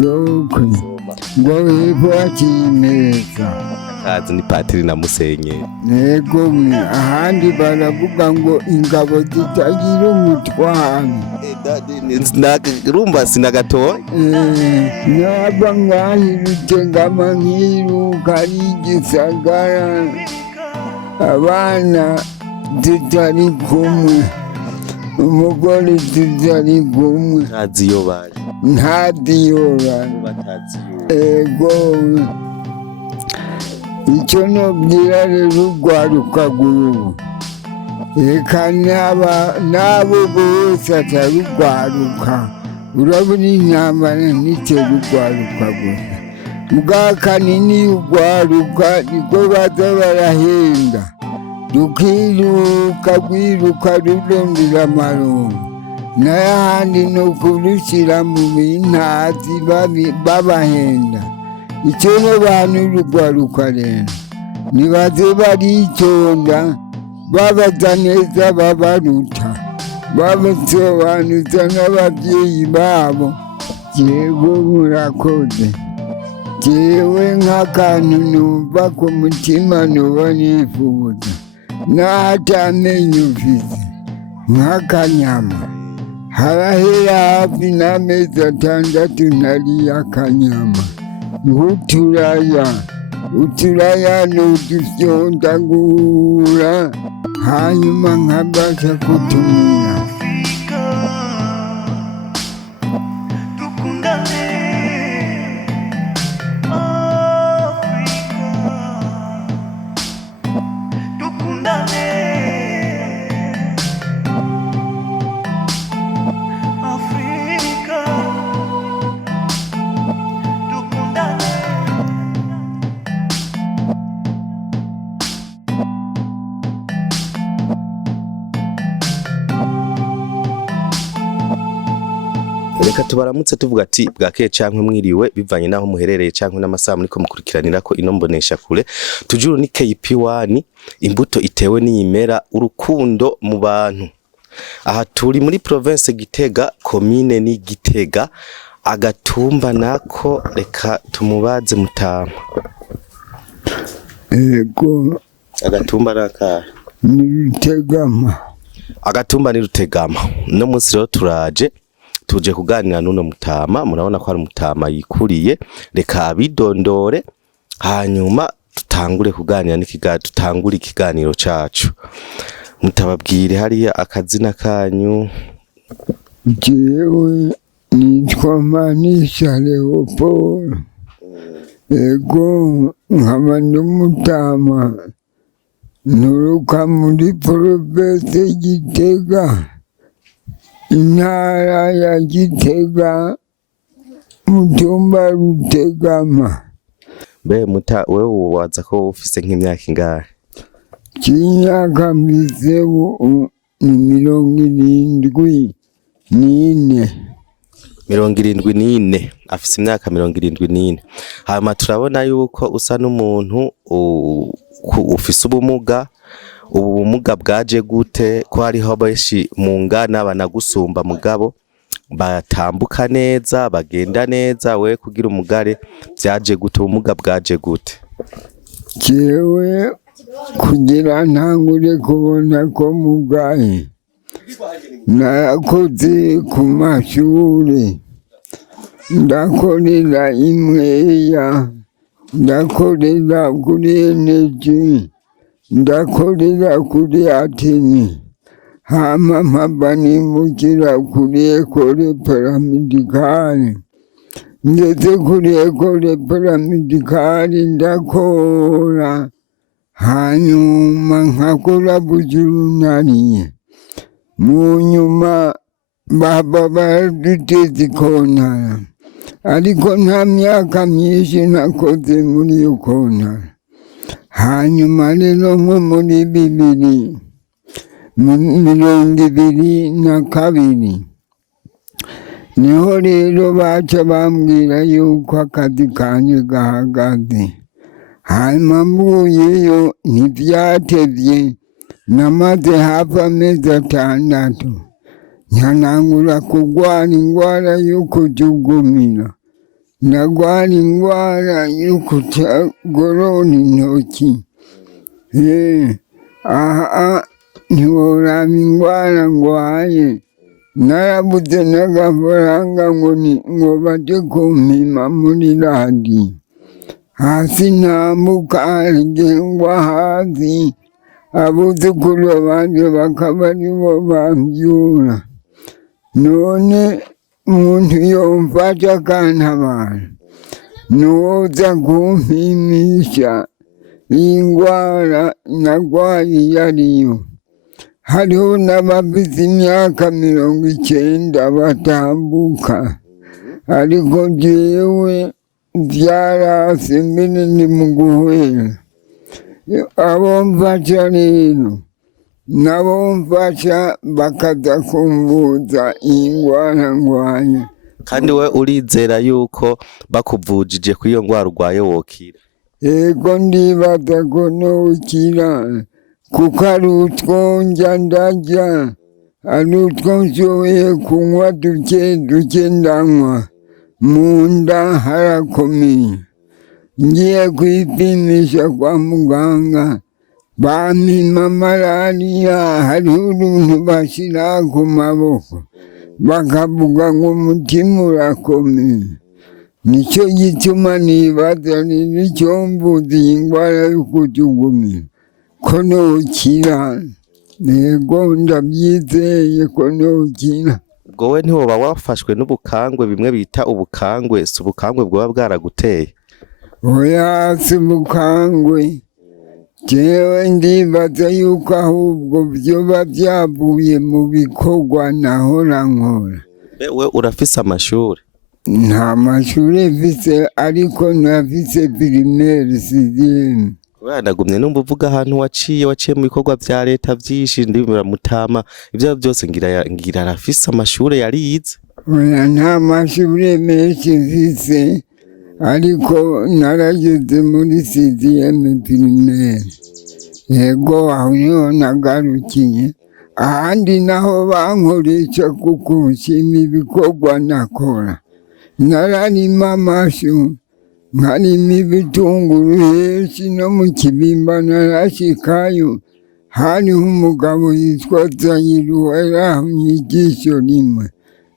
sokwe ngo hepfo hakimeza kazi ni Patiri na Musenyeri. Yego ahandi baravuga ngo ingabo zitagira umutwaro. Rumba sinagatoya. Naba ngahirutse ngama nkiruka ari igisagara abana tutari kumwe umugore tutari kumwe ntaziyo baje ego icyo nobwira rero urwaruka rw'ubu reka n'abo bose atari urwaruka urabona intambara ntitera urwaruka gusa bwa kanini urwaruka niko baza barahenda rukiruka rwiruka rurondera amaronko n'ayandi ni ukurushyira mu bintazi babahenda icyo n'abantu urwaruka rero nibaze baritonda babaza neza babaruta babasobanuza n'ababyeyi babo jewe murakoze jewe nk'akantu numva ku mutima nuba nifuza n'atamenye ufise nk'akanyama harahera hafi n'amezi 6 nariye akanyama uturaya n'udufyondagura hanyuma nkabasha kutumira Reka tubaramutse tuvuga ati bwakeye cankwe mwiriwe bivanye naho muherereye cankwe n'amasaha muriko mukurikiranira ko ino mbonesha kure tujuru ni KP1 imbuto itewe n'imera urukundo mu bantu. Aha turi muri province Gitega, commune ni Gitega, agatumba nako reka tumubaze Mutama. Ego agatumba naka ni Rutegama. Agatumba ni Rutegama. No munsi rero tuje kuganira n'uno Mutama, murabona ko ari Mutama yikuriye, reka abidondore hanyuma tutangure kuganira tutangure ikiganiro cacu. Mutababwire hariya akazina kanyu. Jewe nitwa Manisha Leopold. Ego nkaba n'Umutama nuruka muri province Gitega, intara ya Gitega, mutumba Rutegama. Be wewe waza ko ufise nk'imyaka ingahe? Imyaka mizeho ni 74. Afise imyaka 74. Hama turabona yuko usa n'umuntu ufise ubumuga bwaje gute ko hariho benshi mu ngana banagusumba mugabo batambuka neza bagenda neza, we kugira umugare byaje gute, ubumuga bwaje gute? Jewe kugira ntangure kubona ko mugaye narakoze ku mashuri ndakorera imweya, ndakorera kuri energy, ndakorera kuri Ateni, hama mpava nimukira kuri ekole paramedikale. Ngeze kuri ekole paramedikale ndakora, hanyuma nkakora bujurunariye. Mu nyuma baba baraduteza ikontara, ariko nta myaka myinshi nakoze muri iyo kontara. Hanyuma rero nko muri 2022 niho rero baca bambwira yuko akazi kanje gahagaze. Hanyuma mvuyeyo ntivyatevye, namaze hafi amezi 6 nkanangura kurwara ingwara yo kujugumira. nagwara ingwara yo kutagorora intoki. Aha ntiworaba ingwara ngwaye, narabuze n'agafaranga ngo baje kumpima muri radiyo. Hasi ntambuka ngengwa hasi, abuzukuru banje bakaba aribo bamvyura. None umuntu yomfasha akantabara, noza kumpimisha ingwara nagwaye iyo ariyo. Hariho n'abafise imyaka 90 batambuka, ariko jewe vyarase mbere ndi mu guhwera. Abo mfasha rero nabo mfasha bakaza kumvuza ingwara ngwaye. Kandi we urizera yuko bakuvujije kuri iyo ngwara urwaye wokira? Ego ndibaza ko nokira, kuko ari utwo ndya ndarya, ari utwo nshoboye kunywa duke duke ndanywa, mu nda harakomeye. Ngiye kwipimisha kwa muganga, bampima malariya, hariho uruntu bashira ku maboko, bakavuga ngo umutima urakomeye. Nico gituma nibaza rero icyo mvuza iyi ngwara yo kutugumira, ko nokira. Ego ndabyizeye ko nokira. Ubwo we ntiwoba wafashwe n'ubukangwe, bimwe bita ubukangwe? Si ubukangwe bwoba bwaraguteye? Oya, si ubukangwe. Jewe ndibaza yuko ahubwo vyoba vyavuye mu bikorwa nahora nkora. We urafise amashuri? Nta mashuri mfise, ariko nafise primaire 6e. Nagumye numva uvuga ahantu waciye mu bikorwa vya leta vyinshi, ndibira Mutama, ivyo byose ngira arafise amashuri yarize. Oya, nta mashuri menshi mfise, ariko narageze muri 6e primaire. Ego aho niho nagarukiye. Ahandi naho bankoresha kuko nshima ibikorwa nakora. Nararima amashu, nkarima ibitunguru henshi, no mu Kibimba narashikayo. Hariho umugabo yitwa Zayiru yarahamye ijisho rimwe,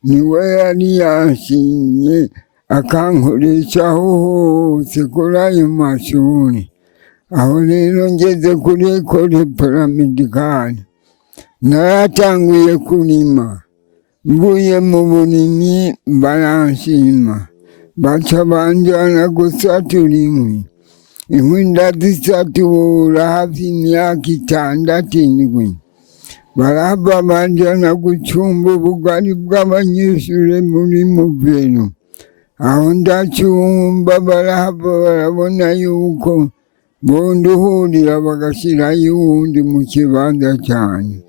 niwe yari yanshimye akankoresha aho hose kuri ayo mashuri. Aho rero ngeze kuri ekole paramedikale, naratanguye kurima. Mvuye mu burimyi baranshima, baca banjana gusatura inkwi. Inkwi ndazisatura hafi imyaka 6. Barahava banjana gucumba ubugari bw'abanyeshure muri Muvero. Aho ndacumba barahava barabona yuko bonduhurira bagashirayo uwundi mu kibanza cane.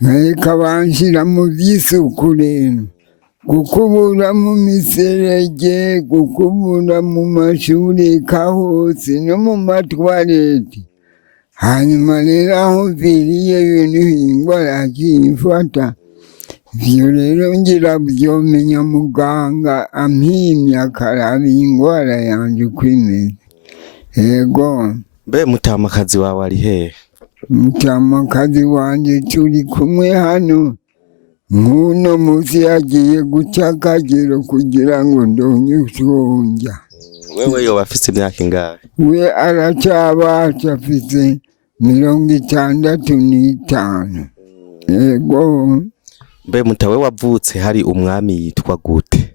Reka banshira mu vy'isuku rero, gukubura mu miserege, gukubura mu mashure eka hose no mu matwarete. Hanyuma rero aho mviriye niho ingwara yaciye imfata. Ivyo rero ngira vyomenya muganga ampimye akaraba ingwara yanje uko imeze. Ego. Mbe mutamakazi wawe ari hehe? Mutamakazi wanje turi kumwe hano. Nk'uno musi yagiye guca Akagero kugira ngo ndonke utwo ndya. Wewe yoba afise imyaka ingahe? We aracabasha, afise 65. Ego. Mbe mutawe wavutse hari umwami yitwa gute?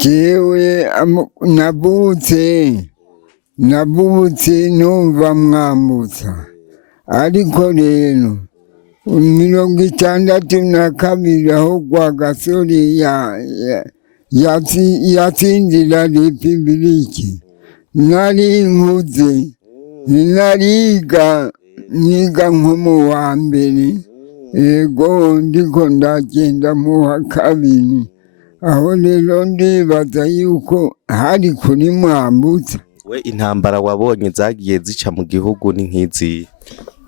Jewe navutse numva Mwambutsa, ariko rero 62 aho Rwagasore yatsindira Repubulika, nari nkuze, niga nko mu wa mbere. Ego ndiko ndagenda mu wa kabiri. Aho rero ndibaza yuko hari kuri Mwambutsa. We intambara wabonye zagiye zica mu gihugu ni nk'izi?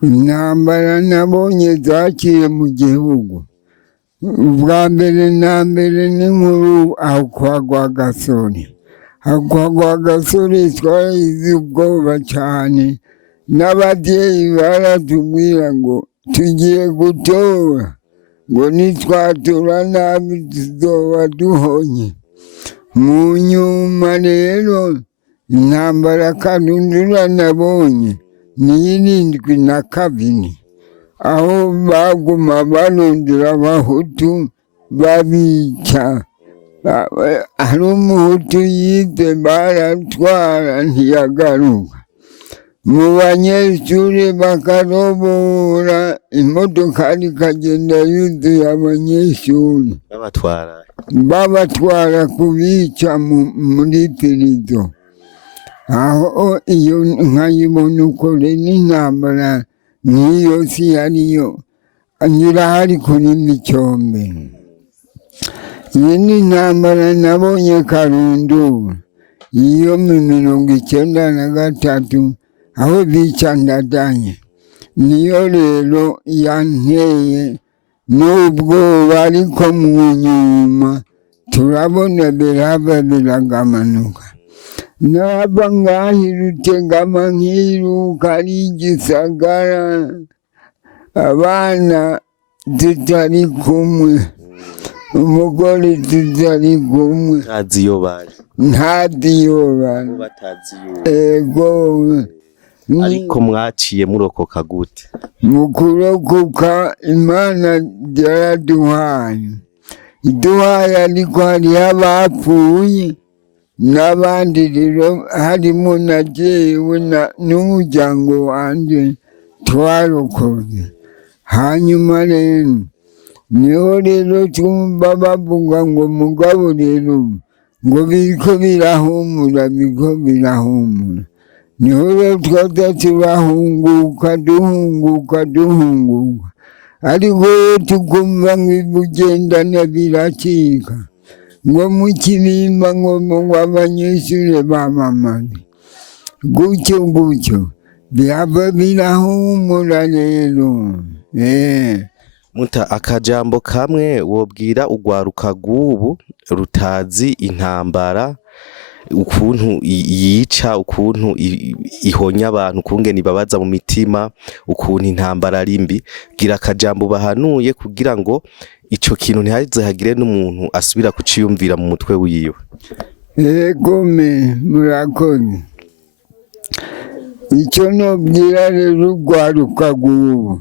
Intambara nabonye zaciye mu gihugu, ubwa mbere na mbere n'inkuru aho kwa Rwagasore. hakagwa agasore twaragize ubwoba cyane, n'ababyeyi baratubwira ngo tugiye gutora, ngo nitwatora nabi tuzoba duhonye. Mu nyuma rero intambara karundura nabonye ni 72, aho baguma barondera abahutu babica. Hari umuhutu yize baratwara ntiyagaruka, mu banyeshuri bakarobora, imodoka ikagenda yuzuye abanyeshuri babatwara kubica muri pirizo. Aho iyo nkayibona ukore n'intambara nk'iyo si yariyo nyirahari kuri Micombe. Iyi ni intambara nabonye Karundura iyo mu 1993 aho bica Ndadaye, niyo rero yanteye n'ubwoba, ariko mu nyuma turabona biraba biragabanuka. Naba ngahirutegama nkiruka ari Gisagara, abana tutari kumwe, umugore tutari kumwe, ntazi iyo bari. Ego. Ariko mwaciye murokoka gute? Mu kurokoka Imana yaraduhaye, iduhaye, ariko hariho abapfuye n'abandi rero harimo na jewe n'umuryango wanjye twarokoze. Hanyuma rero niho rero twumva bavuga ngo mugabo rero ngo biriko birahumura, biriko birahumura. Niho rero twaza turahunguka, duhunguka, ariko tukumva ngo ibugendana biracika, ngo mu Kibimba ngo abanyeshuri bamamaze, gutyo gutyo byaba birahumura rero. Muta, akajambo kamwe wobwira ugwaruka rw'ubu rutazi intambara, ukuntu yica, ukuntu ihonya abantu, ukungene ibabaza mu mitima, ukuntu intambara ari mbi, gira akajambo bahanuye kugira ngo ico kintu ntihaze hagire n'umuntu asubira kuciyumvira mu mutwe wiwe. Egome, murakoze. Icyo nobwira rero urwaruka rw'ubu,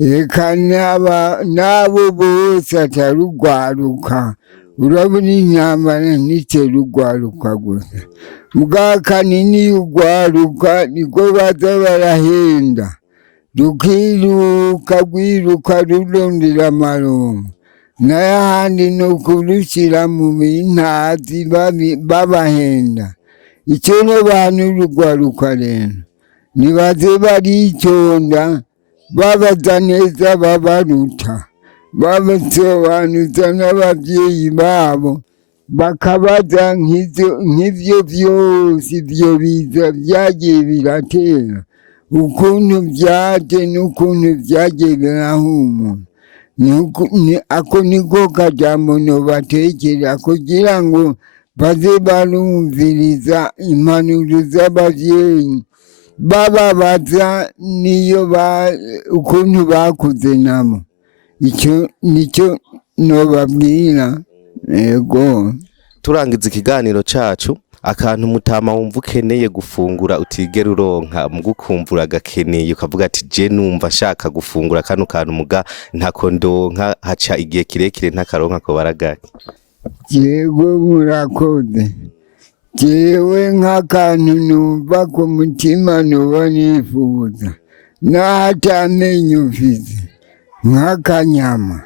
eka n'abo bose atari urwaruka, urabona intambara ntitera urwaruka gusa, muga kanini urwaruka niko baza barahenda, rukiruka rwiruka rurondera amaronko, n'ayahandi no kurushyira mu bintazi babahenda. Icyo n'abantu urwaruka rero nibaze baritonda, babaza neza babaruta, babasobanuza n'ababyeyi babo, bakabaza nk'ivyo vyose ivyo biza vyagiye biratera, ukuntu vyaje n'ukuntu vyagiye birahumura. Ako niko kajambo nobatekera kugira ngo baze barumviriza impanuro z'abavyeyi, bababaza niyo ukuntu bakuze nabo. Icyo nicyo nobabwira. Ego. Turangiza ikiganiro cacu, akantu mutama wumva ukeneye gufungura utigera uronka, mugukumvura gakeneye ukavuga ati je numva shaka gufungura kano kantu muga ntako ndonka, haca igihe kirekire ntakaronka ko baragaye. Jewe murakoze, jewe nk'akantu numva ku mutima noba nifuza, n'atamenye ufise nk'akanyama.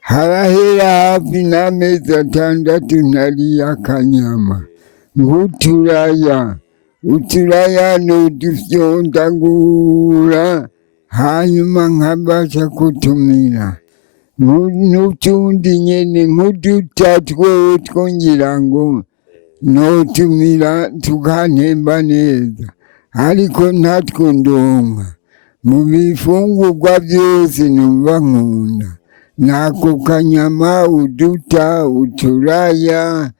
Harahera hafi n'amezi 6 ntariye akanyama, uturaya n'udufyondagura, hanyuma nkabasha kutumira n'utundi nyene nk'udutatwo twongira ngo notumira tukantemba neza, ariko ntatwo ndonka. Mu bifungurwa byose numva nkunda n'ako kanyama, uturaya,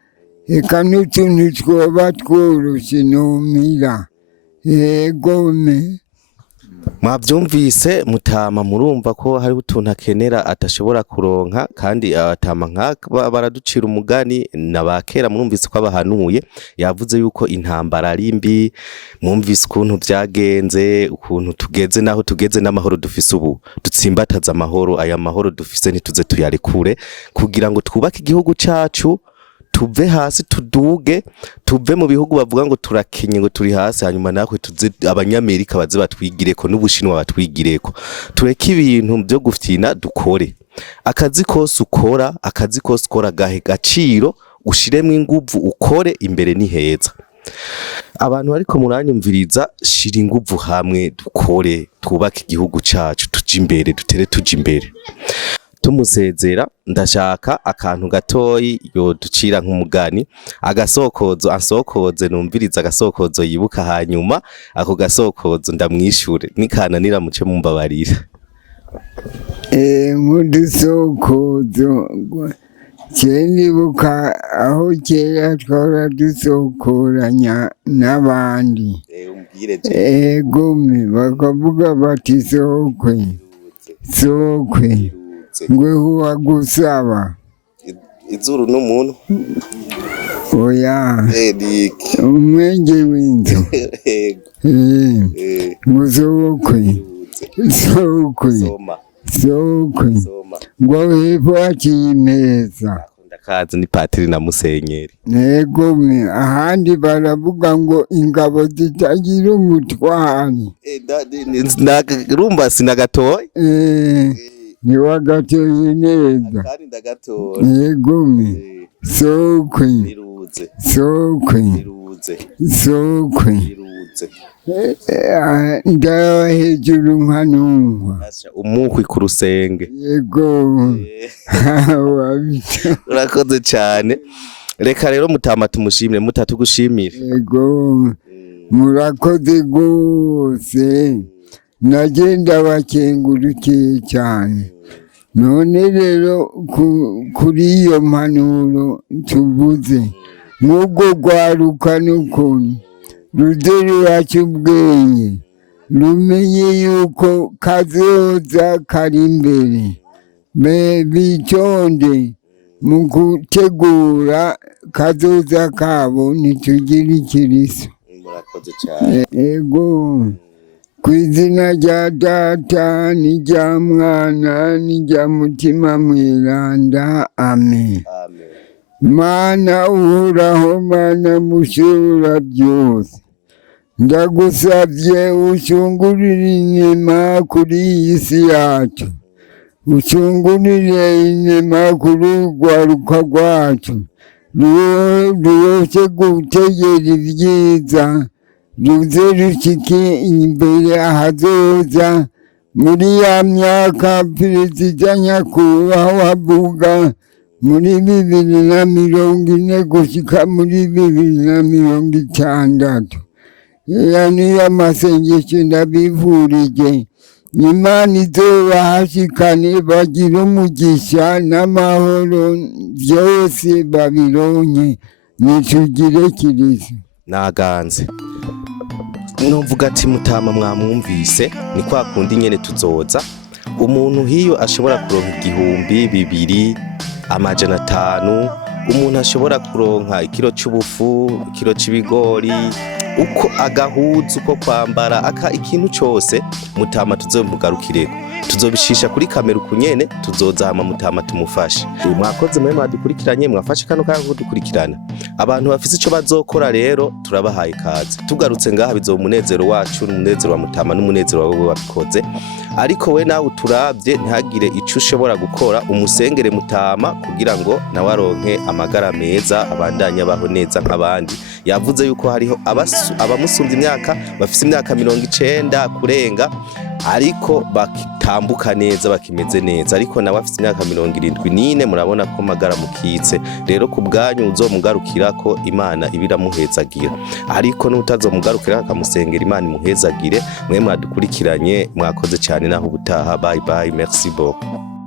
eka n'utuntu twoba tworoshe nomira egome. Mwavyumvise Mutama, murumva ko hari utuntu akenera atashobora kuronka, kandi abatama nk'aba baraducira umugani nabakera. Murumvise ko abahanuye yavuze yuko intambara ari mbi, mwumvise ukuntu vyagenze, ukuntu tugeze naho tugeze, n'amahoro dufise ubu dutsimbataza amahoro. Aya mahoro dufise ntituze tuyarekure kugira ngo twubake igihugu cacu, tuve hasi tuduge, tuve mu bihugu bavuga ngo turakenye ngo turi hasi, hanyuma nakwe tuze abanyamerika baze batwigireko n'Ubushinwa batwigireko. Tureke ibintu byo gufyina, dukore akazi kose ukora, akazi kose ukora gahe gaciro, ushiremo inguvu, ukore, imbere ni heza. Abantu ariko muranyumviriza, shira inguvu hamwe, dukore, twubake igihugu cacu, tuje imbere, dutere tuje imbere. Tumusezera ndashaka akantu gatoyi yo ducira nk'umugani, agasokozo ansokoze, numviriza agasokozo yibuka, hanyuma ako gasokozo ndamwishure, nikananira muce mumbabarira. Mudusokozo cyendibuka aho kera twara dusokoranya n'abandi, egome bakavuga bati sokwe sokwe ngwe huwa gusaba izuru n'umuntu oya umwenge w'inzu musokwe sokwe sokwe ngo hepfo haciye imeza. Ndakazi ni Patiri na Musenyeri. Negome ahandi baravuga ngo ingabo zitagira umutwari. Rumba sinagatoye. Ni wagatoye neza. Negome sokwe sokwe sokwe ndawa hejuru nkanumva umukwi ku rusenge. Yego urakoze cyane. Reka rero Mutama tumushimire, mutatugushimire. Yego murakoze gose, nagenda bakengurukiye cyane. None rero kuri iyo mpanuro tuvuze, nk'ubwo rwaruka n'ukuntu ruze ruraca ubwenge, rumenye yuko kazoza kari imbere, bitonde mu gutegura kazoza kabo, ntitugire ikiriso. Ego ku izina rya Data n'irya Mwana n'irya Mutima Mweranda, amen. Mana uhoraho, Mana mushobora byose, ndagusavye ushungurire inyema kuri iyi si yacu, ushungurire inyema kuri urwaruka rwacu, rwose gutegera ibyiza, ruze rushike imbere ahazoza, muri ya myaka Perezida nyakubahwa avuga, muri 2040 gushika muri 2060. Yani amasengesho ndabivurije, Imana izobahashikane, bagira umugisha n'amahoro, byose babironke, nitugire kiriso. Naganze novuga ati Mutama mwamwumvise, ni kwa kundi nyene tuzoza. Umuntu hiyo ashobora kuronka 200, 500, umuntu ashobora kuronka ikiro c'ubufu, ikiro c'ibigori, uko agahuzu, uko kwambara, ikintu cyose Mutama tuzomugarukireko, tuzobishisha kuri kamera kunyene, tuzozahama Mutama tumufashe. Mwakoze mwe mwadukurikiranye, mwafashe kano kanya kudukurikirana. Abantu bafise ico bazokora rero turabahaye kaze. Tugarutse ngaha bizomunezero wacu, n'umunezero wa Mutama n'umunezero wawe wabikoze. Ariko we nawe uturabye ntihagire ico ushobora gukora, umusengere Mutama kugira ngo nawe aronke amagara meza, abandanya baho neza nk'abandi. Yavuze yuko hariho abamusumvye imyaka, bafise imyaka 90 kurenga, ariko bakitambuka neza, bakimeze neza. Ariko nawe afise imyaka 74, murabona ko magara mukitse. Rero ku bwanyu uzomugarukirako, Imana ibiramuhezagira. Ariko n'utazomugarukira akamusengera, Imana imuhezagire. Mwe mwadukurikiranye, mwakoze cyane, naho ubutaha. Bye bye, merci beaucoup.